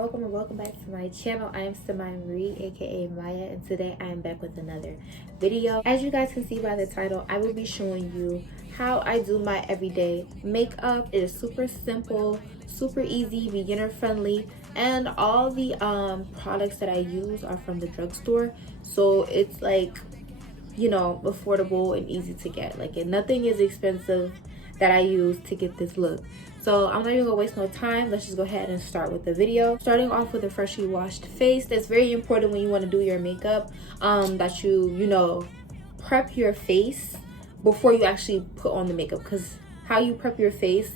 and welcome back to my channel. I am Samaya Marie, aka Maya, and today I am back with another video. As you guys can see by the title, I will be showing you how I do my everyday makeup. It is super simple, super easy, beginner friendly, and all the products that I use are from the drugstore, so it's like, you know, affordable and easy to get. Like, and nothing is expensive that I use to get this look. So I'm not even gonna waste no time. Let's just go ahead and start with the video. Starting off with a freshly washed face. That's very important when you want to do your makeup, that you know, prep your face before you actually put on the makeup, because how you prep your face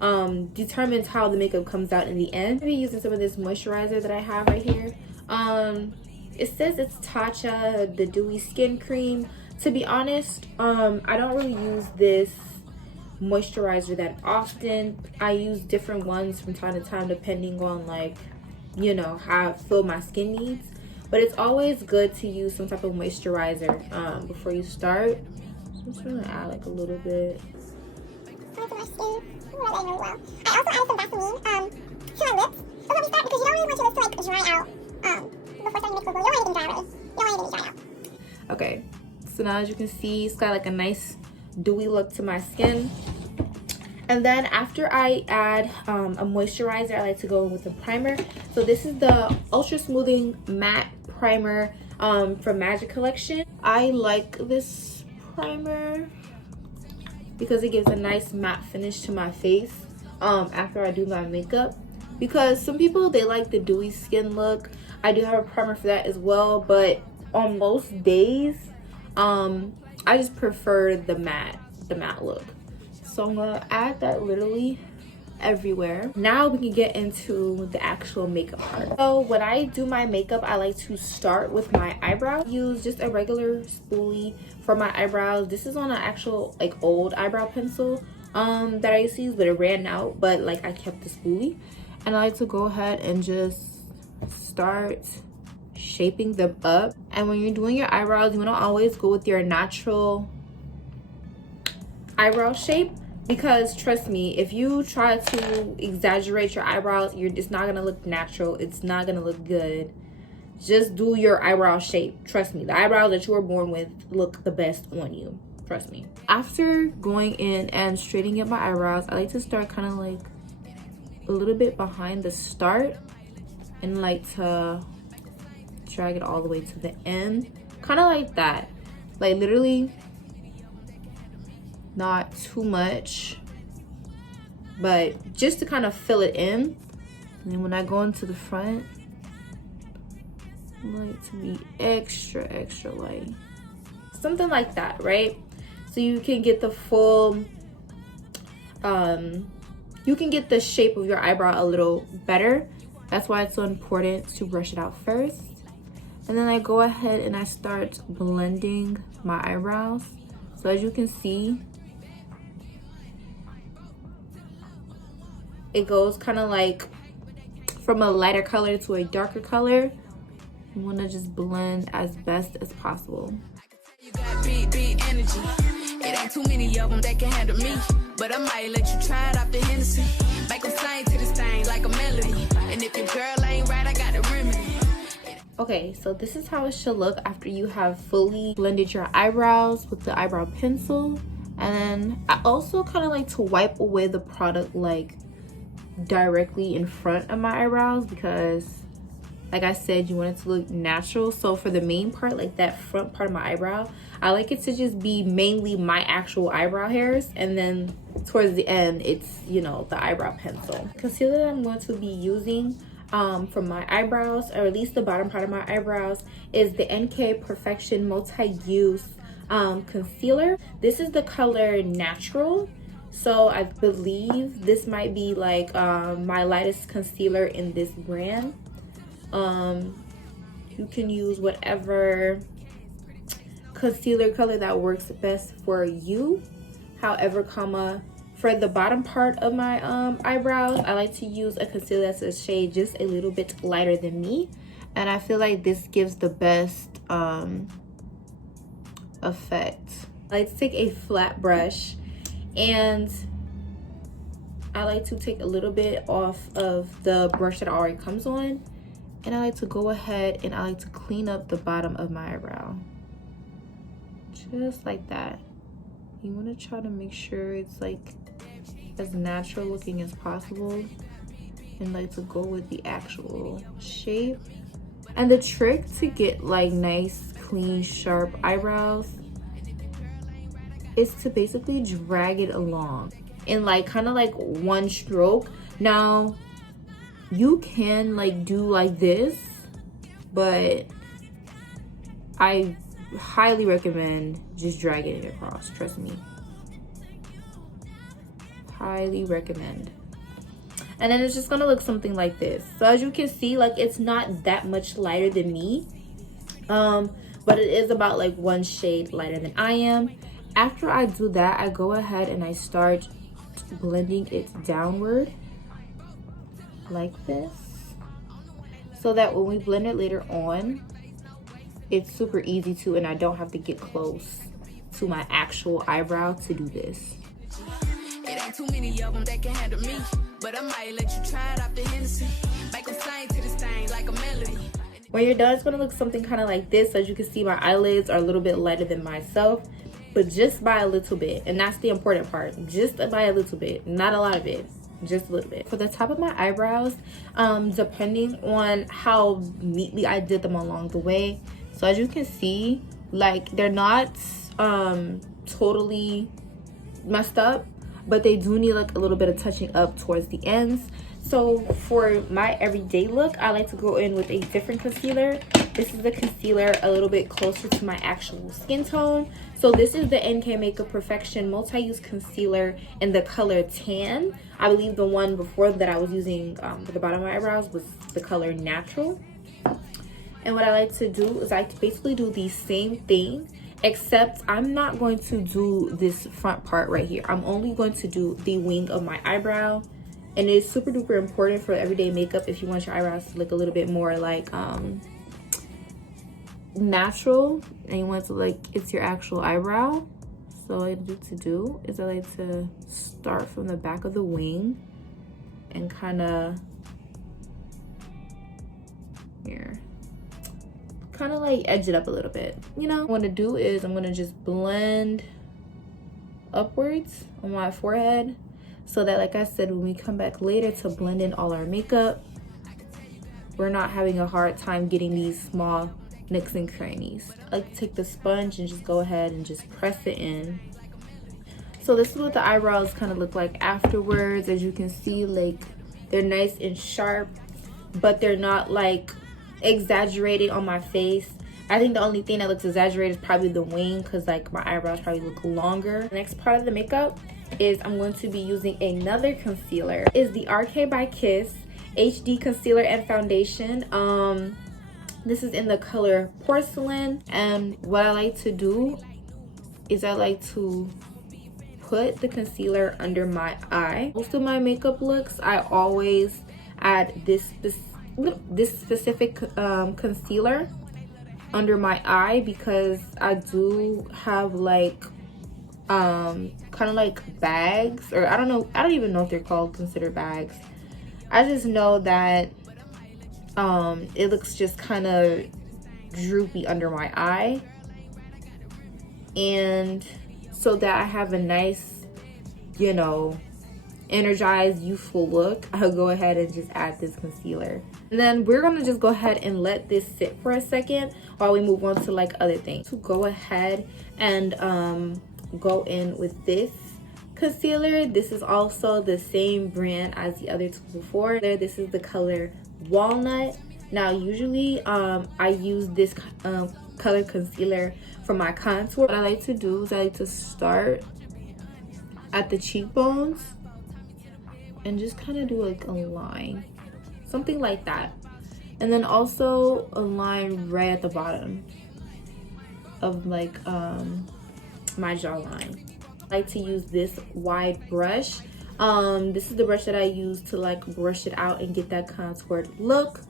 determines how the makeup comes out in the end. I'm using some of this moisturizer that I have right here. It says it's Tatcha, the dewy skin cream. To be honest, I don't really use this moisturizer that often. I use different ones from time to time depending on, like, you know, how I feel my skin needs, but it's always good to use some type of moisturizer before you start. So I'm just gonna add like a little bit. My skin, really well. I also added some Vaseline to my lips before we start, because you don't really want your lips to like dry out before starting to mix with. You don't want anything dry already. You don't want anything to dry out. Okay, so now as you can see, it's got like a nice dewy look to my skin. And then after I add a moisturizer, I like to go in with a primer. So this is the Ultra Smoothing Matte Primer from Magic Collection. I like this primer because it gives a nice matte finish to my face after I do my makeup. Because some people, they like the dewy skin look. I do have a primer for that as well, but on most days, I just prefer the matte look. So I'm gonna add that literally everywhere. Now we can get into the actual makeup part. So when I do my makeup, I like to start with my eyebrows. Use just a regular spoolie for my eyebrows. This is on an actual like old eyebrow pencil that I used to use, but it ran out, but like I kept the spoolie. And I like to go ahead and just start shaping them up. And when you're doing your eyebrows, you want to always go with your natural eyebrow shape, because trust me, if you try to exaggerate your eyebrows, it's not gonna look natural. It's not gonna look good. Just do your eyebrow shape. Trust me, the eyebrows that you were born with look the best on you. Trust me. After going in and straightening up my eyebrows, I like to start kind of like a little bit behind the start and like to drag it all the way to the end, kind of like that, like literally not too much, but just to kind of fill it in. And then when I go into the front, I like to be extra light, something like that, right? So you can get the full you can get the shape of your eyebrow a little better. That's why it's so important to brush it out first. And then I go ahead and I start blending my eyebrows. So as you can see, it goes kind of like from a lighter color to a darker color. You want to just blend as best as possible. You got big energy. It ain't too many of them that can handle me, but I might let you try it off the Hennessy. Make them sing to this thing like a melody. And if your girl ain't right, I got a remedy. Okay, so this is how it should look after you have fully blended your eyebrows with the eyebrow pencil. And then I also kind of like to wipe away the product like directly in front of my eyebrows, because like I said, you want it to look natural. So for the main part, like that front part of my eyebrow, I like it to just be mainly my actual eyebrow hairs, and then towards the end it's, you know, the eyebrow pencil. Concealer that I'm going to be using for my eyebrows, or at least the bottom part of my eyebrows, is the NK Perfection Multi-Use Concealer. This is the color Natural. So I believe this might be like my lightest concealer in this brand. You can use whatever concealer color that works best for you. However, for the bottom part of my eyebrows, I like to use a concealer that's a shade just a little bit lighter than me, and I feel like this gives the best effect. I like to take a flat brush and I like to take a little bit off of the brush that already comes on, and I like to go ahead and I like to clean up the bottom of my eyebrow. Just like that. You want to try to make sure it's like as natural looking as possible, and like to go with the actual shape. And the trick to get like nice, clean, sharp eyebrows is to basically drag it along in like kind of like one stroke. Now you can like do like this, but I highly recommend just dragging it across. Trust me, highly recommend. And then it's just gonna look something like this. So as you can see, like it's not that much lighter than me, but it is about like one shade lighter than I am. After I do that, I go ahead and I start blending it downward like this, so that when we blend it later on, it's super easy to, and I don't have to get close to my actual eyebrow to do this. It ain't too many of them that can handle me, but I might let you try it off the Hennessy. Make them sing to this thing like a melody. When you're done, it's gonna look something kind of like this. As you can see, my eyelids are a little bit lighter than myself, but just by a little bit. And that's the important part, just by a little bit, not a lot of it, just a little bit. For the top of my eyebrows, depending on how neatly I did them along the way, so as you can see, like they're not totally messed up, but they do need like a little bit of touching up towards the ends. So for my everyday look, I like to go in with a different concealer. This is the concealer a little bit closer to my actual skin tone. So this is the NK Makeup Perfection Multi-Use Concealer in the color Tan. I believe the one before that I was using for the bottom of my eyebrows was the color Natural. And what I like to do is I basically do the same thing, except I'm not going to do this front part right here. I'm only going to do the wing of my eyebrow. And it's super duper important for everyday makeup if you want your eyebrows to look a little bit more like natural, and you want it to like it's your actual eyebrow. So what I like to do is I like to start from the back of the wing and kind of here, kind of like edge it up a little bit. You know, what I'm going to do is I'm going to just blend upwards on my forehead, so that, like I said, when we come back later to blend in all our makeup, we're not having a hard time getting these small nooks and crannies. I like to take the sponge and just go ahead and just press it in. So this is what the eyebrows kind of look like afterwards. As you can see, like they're nice and sharp, but they're not like exaggerated on my face. I think the only thing that looks exaggerated is probably the wing, because like my eyebrows probably look longer. The next part of the makeup is I'm going to be using another concealer. Is the RK by Kiss HD Concealer and Foundation. This is in the color Porcelain, and what I like to do is I like to put the concealer under my eye. Most of my makeup looks, I always add this specific concealer under my eye, because I do have like kind of like bags, or I don't even know if they're called considered bags. I just know that it looks just kind of droopy under my eye, and so that I have a nice, you know, energized, youthful look, I'll go ahead and just add this concealer. And then we're gonna just go ahead and let this sit for a second while we move on to like other things. So go ahead and go in with this concealer. This is also the same brand as the other two before. This is the color Walnut. Now usually I use this color concealer for my contour. What I like to do is I like to start at the cheekbones and just kind of do like a line, something like that, and then also a line right at the bottom of like my jawline. I like to use this wide brush. This is the brush that I use to like brush it out and get that contoured look,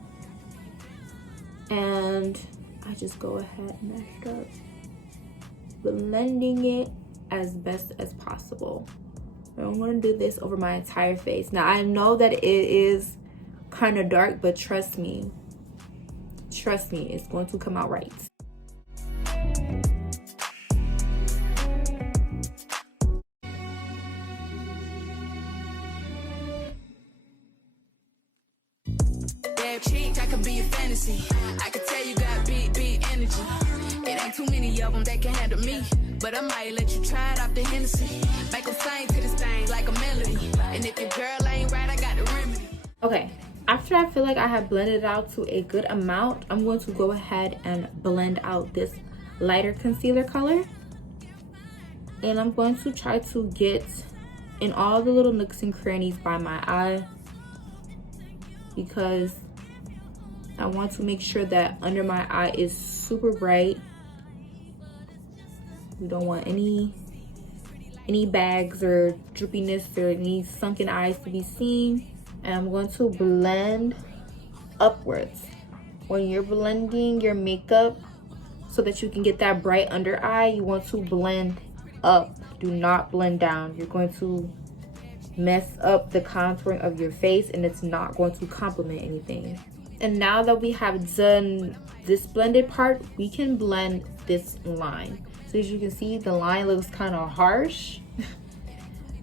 and I just go ahead and I start blending it as best as possible. I'm going to do this over my entire face. Now, I know that it is kind of dark, but trust me, it's going to come out right. Cheek, I could be a fantasy. I could tell you got big energy. It ain't too many of them that can handle me, but I might let you try it off the Hennessy. Make them sing to this thing like a melody. And if your girl ain't right, I got the remedy. Okay, after I feel like I have blended it out to a good amount, I'm going to go ahead and blend out this lighter concealer color. And I'm going to try to get in all the little nooks and crannies by my eye, because I want to make sure that under my eye is super bright. We don't want any bags or droopiness or any sunken eyes to be seen. And I'm going to blend upwards. When you're blending your makeup so that you can get that bright under eye, you want to blend up. Do not blend down. You're going to mess up the contouring of your face and it's not going to complement anything. And now that we have done this blended part, we can blend this line. So as you can see, the line looks kind of harsh.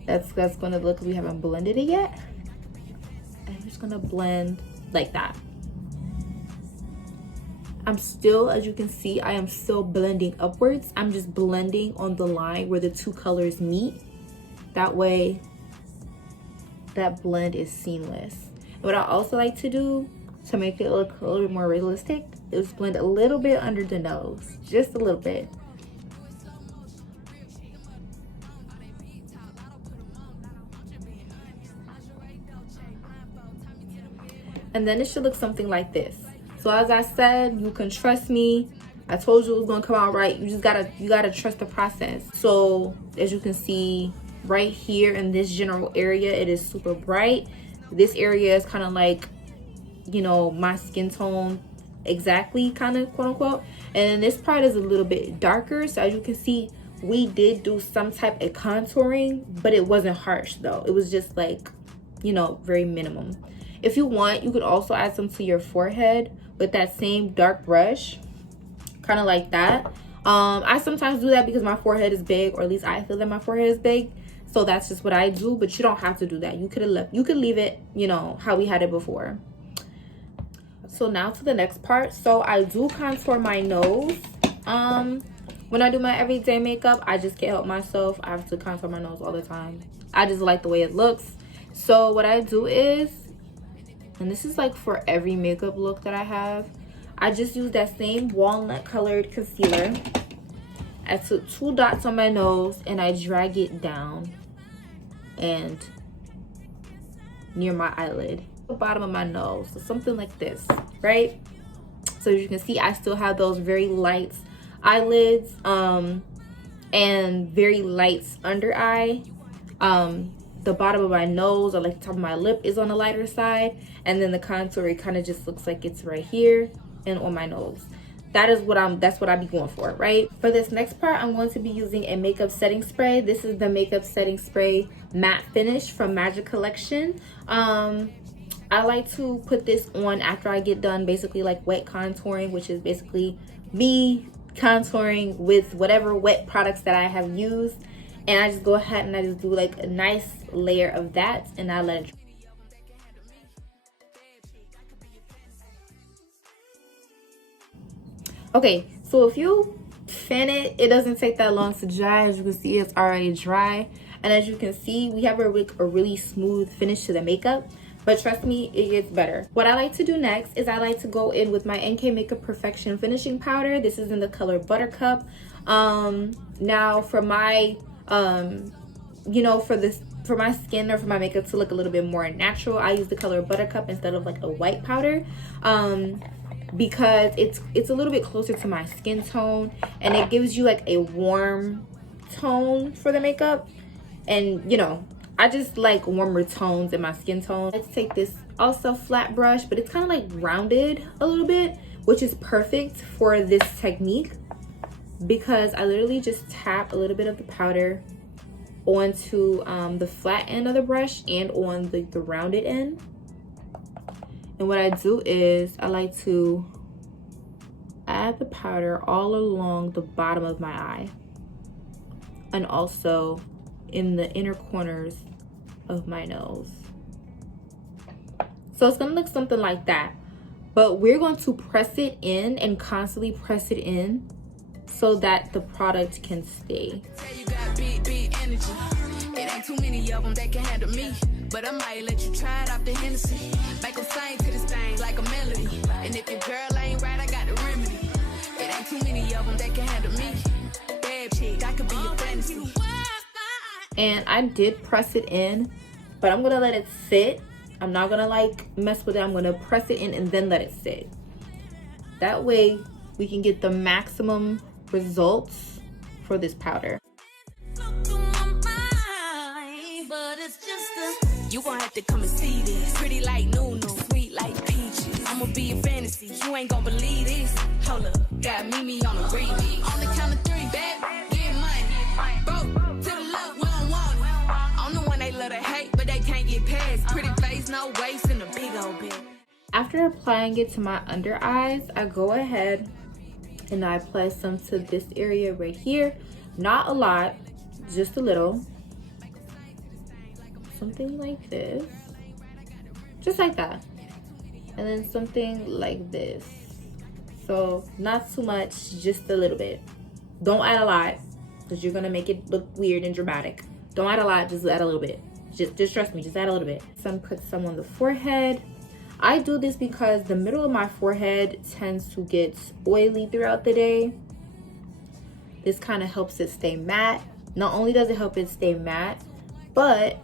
that's going to look, we haven't blended it yet. I'm just going to blend like that. I'm still, as you can see, I am still blending upwards. I'm just blending on the line where the two colors meet. That way, that blend is seamless. What I also like to do to make it look a little bit more realistic is blend a little bit under the nose, just a little bit. And then it should look something like this. So as I said, you can trust me. I told you it was gonna come out right. You gotta trust the process. So as you can see right here in this general area, it is super bright. This area is kind of like, you know, my skin tone exactly, kind of, quote unquote. And then this part is a little bit darker. So as you can see, we did do some type of contouring, but it wasn't harsh though. It was just like, you know, very minimum. If you want, you could also add some to your forehead with that same dark brush, kind of like that. I sometimes do that because my forehead is big, or at least I feel that my forehead is big. So that's just what I do, but you don't have to do that. You could leave it, you know, how we had it before. So now to the next part. So I do contour my nose. When I do my everyday makeup, I just can't help myself. I have to contour my nose all the time. I just like the way it looks. So what I do is, and this is like for every makeup look that I have, I just use that same walnut colored concealer. I took 2 dots on my nose and I drag it down and near my eyelid, the bottom of my nose, so something like this, right? So as you can see, I still have those very light eyelids and very light under eye. The bottom of my nose, or like the top of my lip, is on the lighter side, and then the contour, it kind of just looks like it's right here and on my nose. That's what I be going for, right? For this next part, I'm going to be using a makeup setting spray. This is the makeup setting spray matte finish from Magic Collection. I like to put this on after I get done basically like wet contouring, which is basically me contouring with whatever wet products that I have used. And I just go ahead and I just do like a nice layer of that, and I let it dry. Okay, so if you fan it, it doesn't take that long to dry. As you can see, it's already dry. And as you can see, we have a really smooth finish to the makeup. But trust me, it gets better. What I like to do next is I like to go in with my NK Makeup Perfection Finishing Powder. This is in the color Buttercup. Now for my, you know, for my skin or for my makeup to look a little bit more natural, I use the color Buttercup instead of like a white powder. Because it's a little bit closer to my skin tone, and it gives you like a warm tone for the makeup. And you know, I just like warmer tones in my skin tone. Let's take this also flat brush, but it's kind of like rounded a little bit, which is perfect for this technique, because I literally just tap a little bit of the powder onto the flat end of the brush and on the rounded end. And what I do is I like to add the powder all along the bottom of my eye and also in the inner corners of my nose. So it's gonna look something like that, but we're going to press it in and constantly press it in so that the product can stay. You got big energy. It ain't too many of them that can handle me, but I might let you try it off the Hennessy. Make them sing to this thing like a melody. And if your girl ain't right, I got the remedy. It ain't too many of them that can handle me. Bad chick, I could be your fantasy. And I did press it in, but I'm gonna let it sit. I'm not gonna like mess with it. I'm gonna press it in and then let it sit. That way we can get the maximum results for this powder. You gon' have to come and see this. Pretty like Nunu, sweet like peaches. I'ma be a fantasy, you ain't gon' believe this. Hold up, got Mimi on a remix. On the count of 3, babe, get money. Broke to the love, we don't want it. I'm the one they love to hate, but they can't get past. Pretty face, no waist, and a big old bit. After applying it to my under eyes, I go ahead and I apply some to this area right here. Not a lot, just a little. Something like this, just like that, and then something like this. So not too much, just a little bit. Don't add a lot because you're gonna make it look weird and dramatic. Don't add a lot, just add a little bit. Just trust me, just add a little bit. Put some on the forehead. I do this because the middle of my forehead tends to get oily throughout the day. This kind of helps it stay matte. Not only does it help it stay matte, but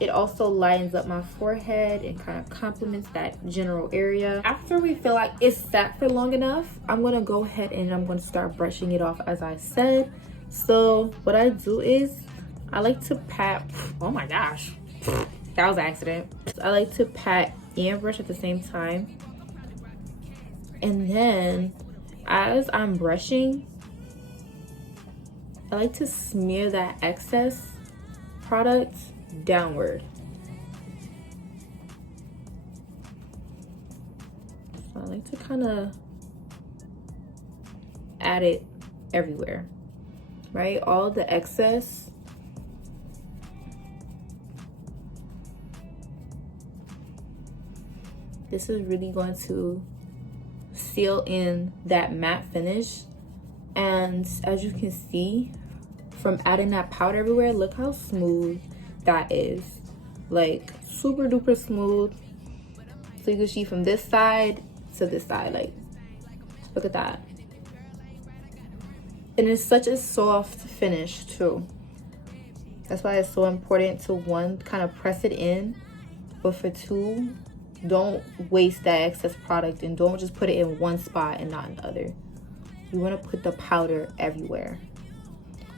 it also lightens up my forehead and kind of complements that general area. After we feel like it's sat for long enough, I'm gonna go ahead and I'm gonna start brushing it off as I said. So what I do is I like to pat, oh my gosh, that was an accident. I like to pat and brush at the same time. And then as I'm brushing, I like to smear that excess product downward. So I like to kind of add it everywhere, right? All the excess. This is really going to seal in that matte finish. And as you can see from adding that powder everywhere, look how smooth that is. Like super duper smooth. So you can see from this side to this side, like look at that. And it's such a soft finish too. That's why it's so important to, one, kind of press it in, but for two, don't waste that excess product and don't just put it in one spot and not in the other. You want to put the powder everywhere.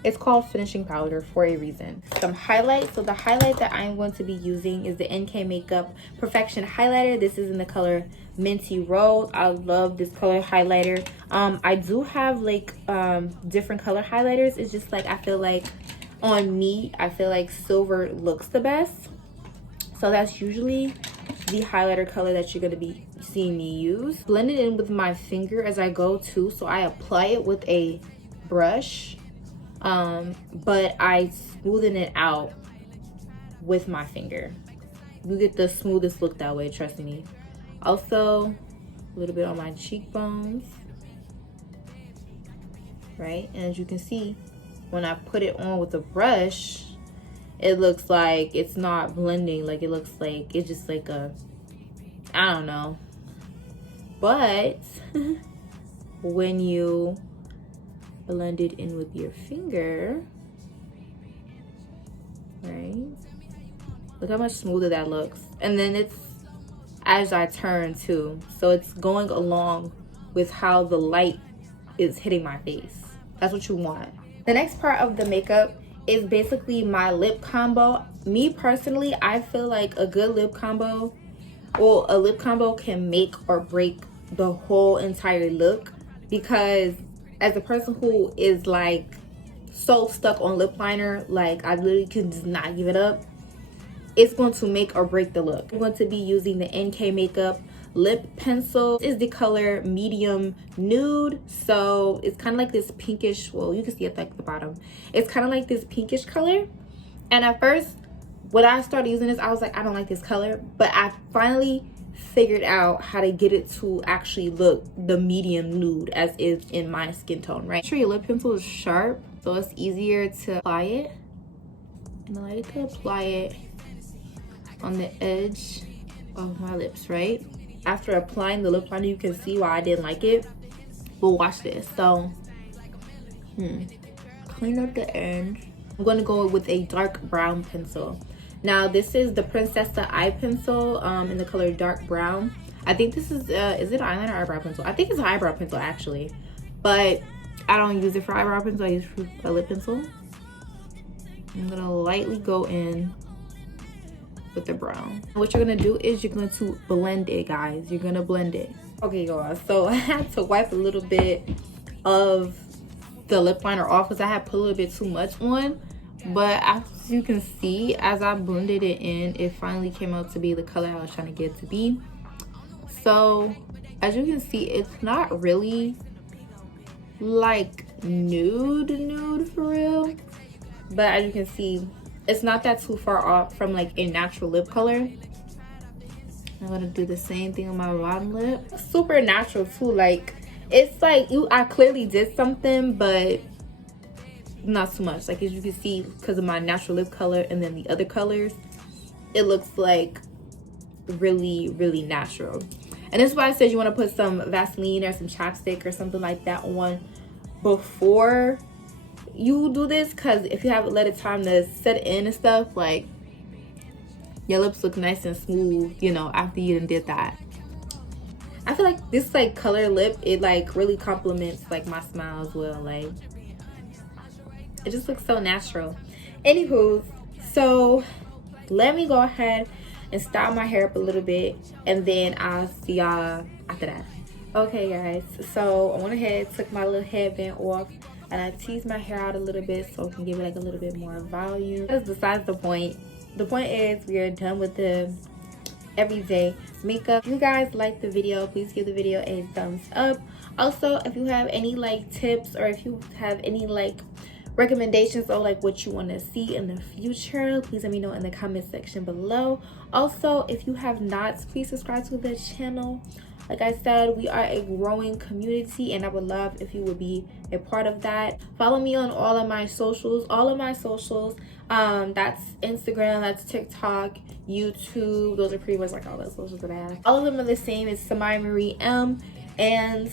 It's called finishing powder for a reason. Some highlight. So the highlight that I'm going to be using is the NK Makeup Perfection Highlighter. This is in the color Minty Rose. I love this color highlighter. I do have like different color highlighters. It's just like I feel like on me, I feel like silver looks the best. So that's usually the highlighter color that you're going to be seeing me use. Blend it in with my finger as I go too. So I apply it with a brush. But I smoothen it out with my finger. You get the smoothest look that way, trust me. Also, a little bit on my cheekbones, right? And as you can see, when I put it on with a brush, it looks like it's not blending. Like it looks like it's just like a, I don't know. But when you blend it in with your finger, right? Look how much smoother that looks. And then it's as I turn too. So it's going along with how the light is hitting my face. That's what you want. The next part of the makeup is basically my lip combo. Me personally, I feel like a good lip combo, or a lip combo can make or break the whole entire look, because as a person who is like so stuck on lip liner, like I literally could just not give it up. It's going to make or break the look. I'm going to be using the NK Makeup lip pencil. This is the color medium nude, so it's kind of like this pinkish, well, you can see it like the bottom, it's kind of like this pinkish color. And at first when I started using this, I was like, I don't like this color, but I finally figured out how to get it to actually look the medium nude as is in my skin tone, right? Make sure your lip pencil is sharp so it's easier to apply it. And I like to apply it on the edge of my lips, right? After applying the lip liner, you can see why I didn't like it. But watch this. So, clean up the end. I'm going to go with a dark brown pencil. Now, this is the Princessa eye pencil in the color dark brown. I think this is it eyeliner or eyebrow pencil? I think it's an eyebrow pencil actually. But I don't use it for eyebrow pencil. I use it for a lip pencil. I'm going to lightly go in with the brown. What you're gonna do is you're going to blend it, guys. You're gonna blend it. Okay, y'all, so I had to wipe a little bit of the lip liner off because I had put a little bit too much on, but as you can see, as I blended it in, it finally came out to be the color I was trying to get it to be. So as you can see, it's not really like nude for real, but as you can see, it's not that too far off from like a natural lip color. I'm gonna do the same thing on my bottom lip. Super natural too. Like it's like I clearly did something, but not too much. Like as you can see, because of my natural lip color and then the other colors, it looks like really natural. And this is why I said you want to put some Vaseline or some chapstick or something like that on before you do this, because if you haven't let it time to set in and stuff, like your lips look nice and smooth, you know, after you done did that. I feel like this like color lip, it like really complements like my smile as well. Like it just looks so natural. Anywho, so let me go ahead and style my hair up a little bit, and then I'll see y'all after that. Okay guys, so I went ahead, took my little headband off, and I teased my hair out a little bit so it can give it like a little bit more volume. That's besides the point. The point is we are done with the everyday makeup. If you guys like the video, please give the video a thumbs up. Also, if you have any like tips, or if you have any like recommendations or like what you want to see in the future, please let me know in the comment section below. Also, if you have not, please subscribe to the channel. Like I said, we are a growing community and I would love if you would be a part of that. Follow me on all of my socials. That's Instagram, that's TikTok, YouTube. Those are pretty much like all the socials that I have. All of them are the same. It's Samaya Marie M. And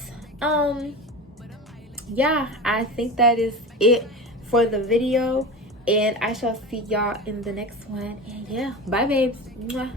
yeah, I think that is it for the video. And I shall see y'all in the next one. And yeah, bye babes. Mwah.